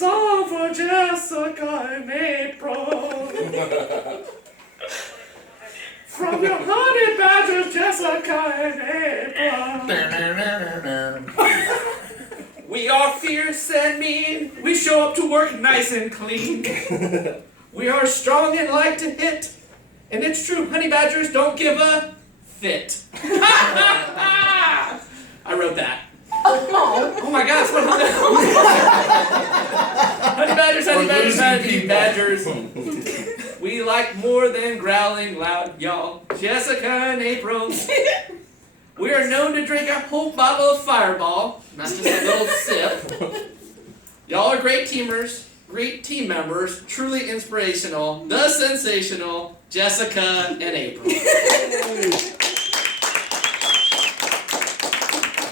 song for Jessica and April. From your honey badgers, Jessica and April. We are fierce and mean. We show up to work nice and clean. We are strong and like to hit. And it's true, honey badgers don't give a fit. I wrote that. Oh my God, it's what honey badgers, honey badgers. We like more than growling loud, y'all. Jessica and April. We are known to drink a whole bottle of Fireball, not just a little sip. Y'all are great teamers, great team members, truly inspirational, the sensational Jessica and April.